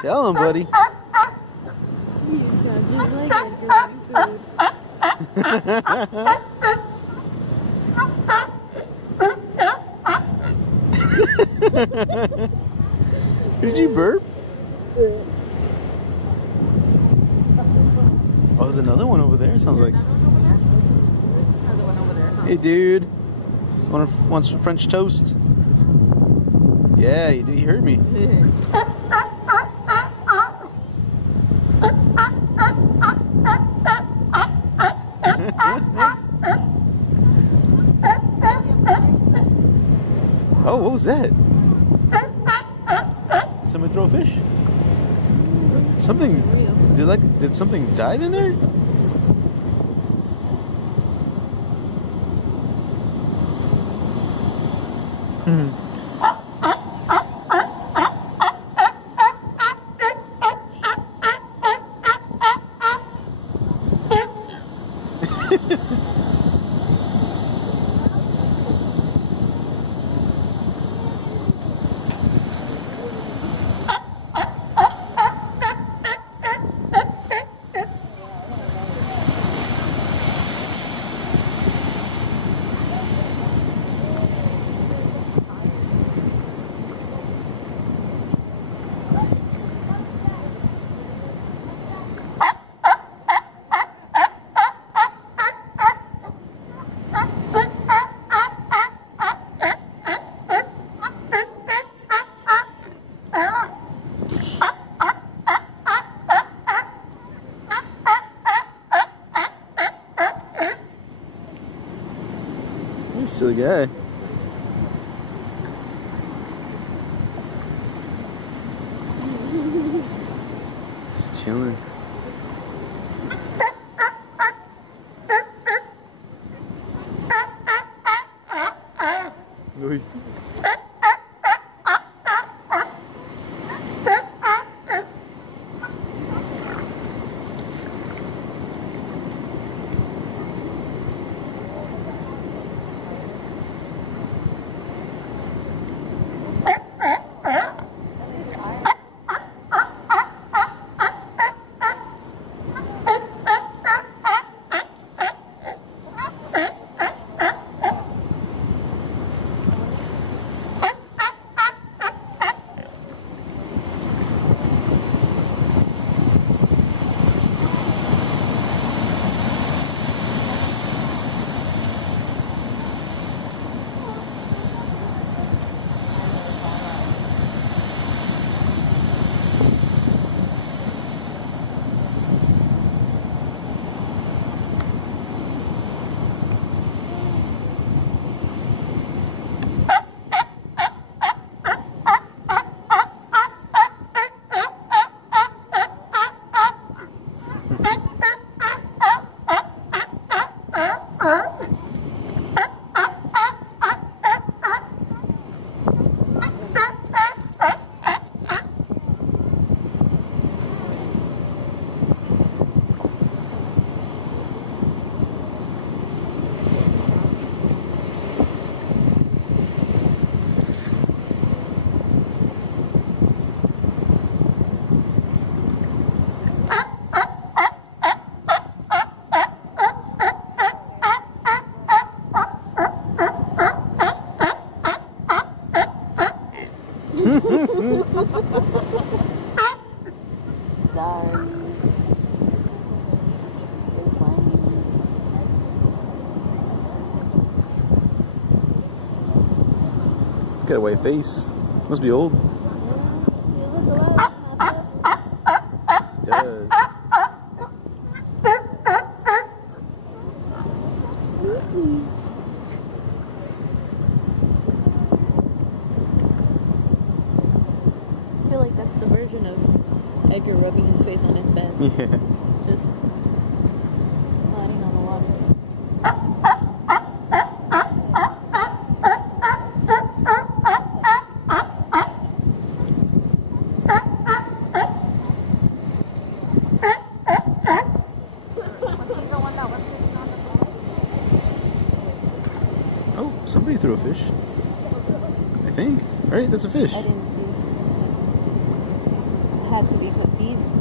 Tell him, buddy. You sound just like food. Did you burp? Oh, there's another one over there. Sounds like. Another one over there. Huh? Hey, dude. Want some French toast? Yeah, you heard me. Oh, what was that? Did somebody throw a fish? Something. Did something dive in there? Silly guy. Just chilling. Oi. Got a white face. Must be old. You look alive. It does. I feel like that's the version of Edgar rubbing his face on his bed. Yeah. Just sliding on the water. Oh, somebody threw a fish. I think. Right? That's a fish. I didn't see it. Had to be because he's